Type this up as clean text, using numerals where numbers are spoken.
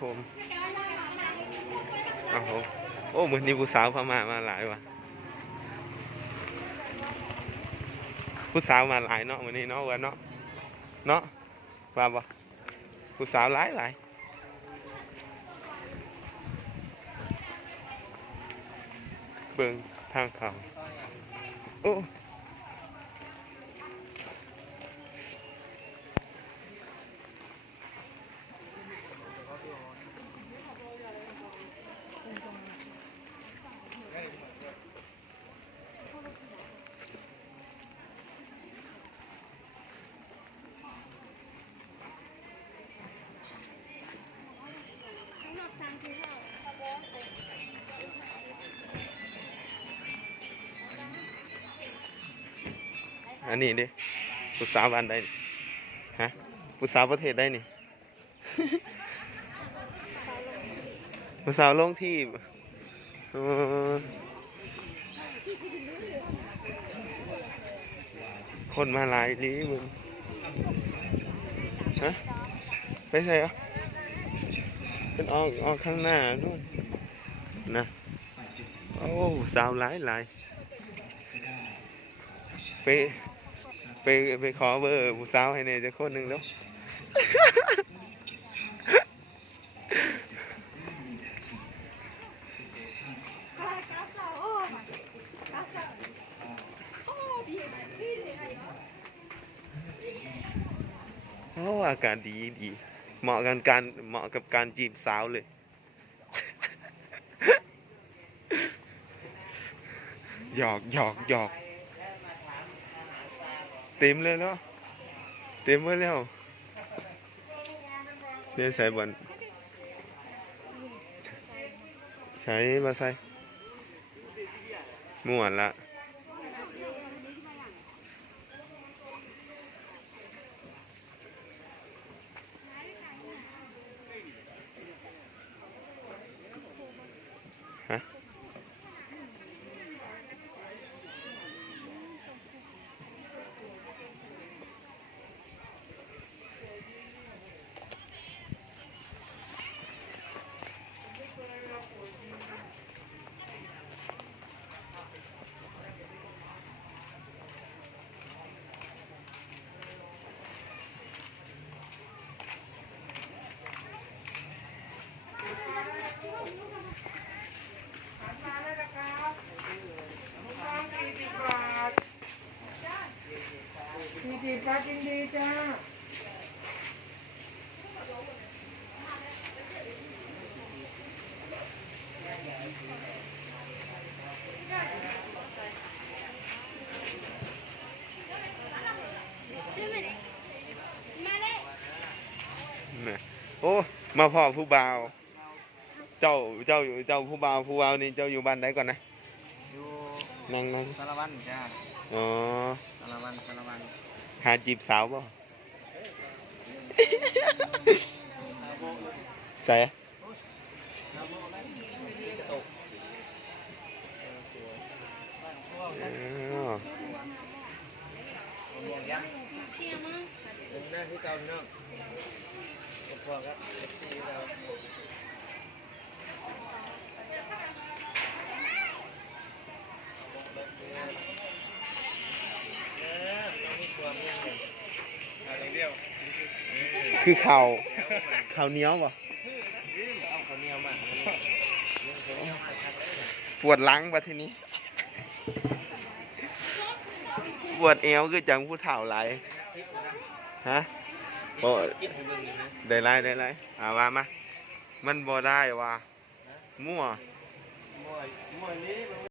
ผมโอ้โหโอ้เหมือนนี่ผู้สาวพม่ามาหลายว่ะผู้สาวมาหลายเนาะวันนี้เนาะวันเนาะเนาะว่าบ่ผู้สาวหลายหลายเบิ่งทางเขาโอ้อันนี้ดิผู้สาวบ้านใดนี่ฮะผู้สาวประเทศใดนี่ ผู้สาวลงที่เออคนมาหลายลีมึงฮะไปใส่เหรอเป็นออกข้างหน้านู่นนะโอ้สาวหลายหลายไปไปขอเบอร์ผู้สาวให้เนี่ยจะคนหนึ่งแล้ว โอ้อากาศดีดีเหมาะกับการจีบสาวเลย หยอกเต็มเลยเนาะเต็มไว้แล้วเนี่ยใส่บอลใช้มาใส่ม่วนละฮะ40 บาทยินดีจ้าโอ้มาพ่อผู้บ่าวเจ้าผู้บ่าวนี่เจ้าอยู่บ้านไหนก่อนนะอยู่นั่งสารวันจ้าอ๋อสารวันหาจีบสาวป่ะ ใส่หน้าที่เก่าพี่น้องพวกครับที่เราคือข่าวเหนียวป่ะปวดหลังป่ะทีนี้ปวดเอวคือจังผู้เฒ่าหลายฮะโอ้ได้ไรว่ามามันบ่ได้ว่ะมั่ว